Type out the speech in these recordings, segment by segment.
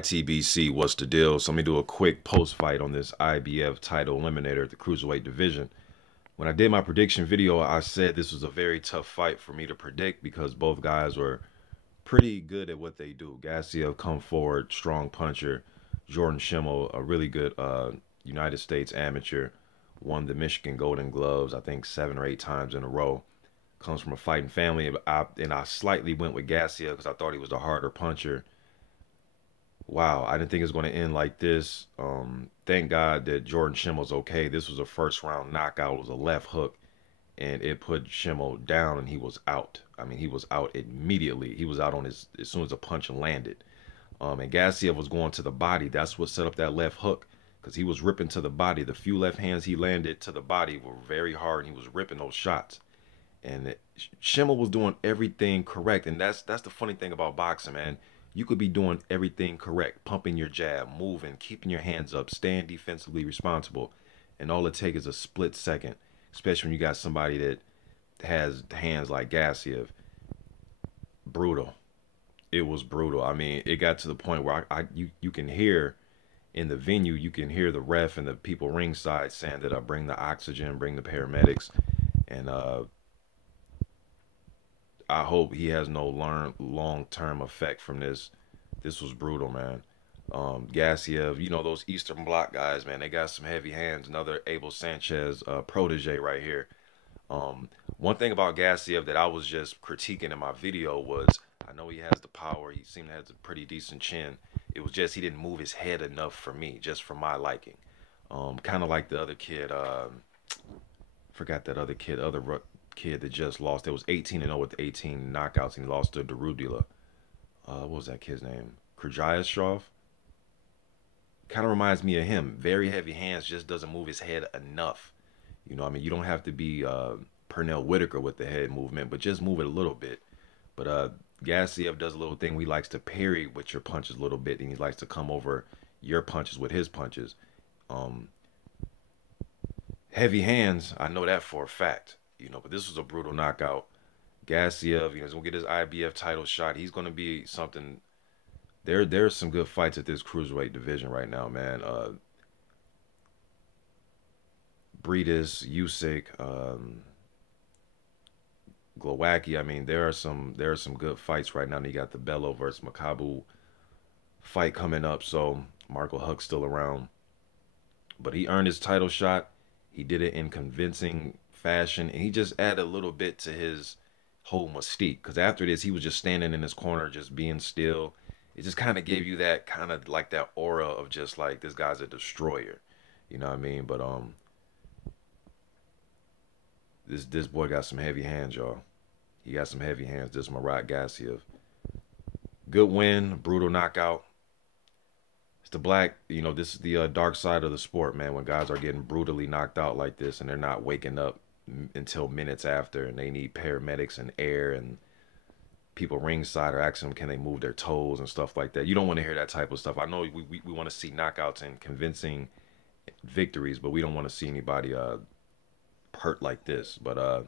YTBC, what's the deal? So let me do a quick post fight on this IBF title eliminator at the Cruiserweight division. When I did my prediction video, I said this was a very tough fight for me to predict because both guys were pretty good at what they do. Gassiev come forward, strong puncher. Jordan Shimmell, a really good United States amateur, won the Michigan Golden Gloves, I think 7 or 8 times in a row. Comes from a fighting family, and I slightly went with Gassiev because I thought he was the harder puncher. Wow, I didn't think it was going to end like this. Thank God that Jordan Shimmell's okay. This was a first-round knockout. It was a left hook, and it put Shimmell down, and he was out. I mean, he was out immediately. He was out on as soon as the punch landed. And Gassiev was going to the body. That's what set up that left hook, because he was ripping to the body. The few left hands he landed to the body were very hard, and he was ripping those shots. And Shimmell was doing everything correct, and that's the funny thing about boxing, man. You could be doing everything correct, pumping your jab, moving, keeping your hands up, staying defensively responsible, and all it takes is a split second, especially when you got somebody that has hands like Gassiev. Brutal. It was brutal. I mean, it got to the point where you can hear in the venue, you can hear the ref and the people ringside saying that I bring the oxygen, bring the paramedics, and I hope he has no long-term effect from this. This was brutal, man. Gassiev, you know, those Eastern Bloc guys, man, they got some heavy hands. Another Abel Sanchez protege right here. One thing about Gassiev that I was just critiquing in my video was, I know he has the power. He seemed to have a pretty decent chin. It was just he didn't move his head enough for me, just for my liking. Kind of like the other kid. Forgot that other kid, kid that just lost. It was 18-0 with 18 knockouts, and he lost to Darudila. What was that kid's name? Krajayashov. Kind of reminds me of him. Very heavy hands, just doesn't move his head enough. You know, I mean, you don't have to be Pernell Whitaker with the head movement, but just move it a little bit. But Gassiev does a little thing where he likes to parry with your punches a little bit, and he likes to come over your punches with his punches. Heavy hands, I know that for a fact. You know, but this was a brutal knockout. Gassiev, you know, he's gonna get his IBF title shot. He's gonna be something. There's some good fights at this cruiserweight division right now, man. Breedis, Usyk, Glowacki. I mean, there are some good fights right now. And you got the Bello versus Makabu fight coming up. So Marco Huck's still around, but he earned his title shot. He did it in convincing fashion, and he just added a little bit to his whole mystique, because after this he was just standing in his corner just being still. It just kind of gave you that kind of like that aura of just like, this guy's a destroyer, you know what I mean? But this boy got some heavy hands, y'all. He got some heavy hands. This Murat Gassiev, good win, brutal knockout. It's the black, you know, this is the dark side of the sport, man, when guys are getting brutally knocked out like this and they're not waking up until minutes after, and they need paramedics and air, and people ringside are asking them, can they move their toes and stuff like that. You don't want to hear that type of stuff. I know we want to see knockouts and convincing victories, but we don't want to see anybody hurt like this. But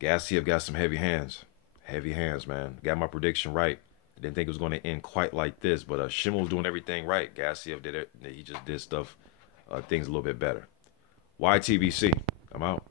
Gassiev got some heavy hands. Heavy hands, man. Got my prediction right. I didn't think it was going to end quite like this, but Shimmell was doing everything right. Gassiev did it. He just did things a little bit better. YTBC, I'm out.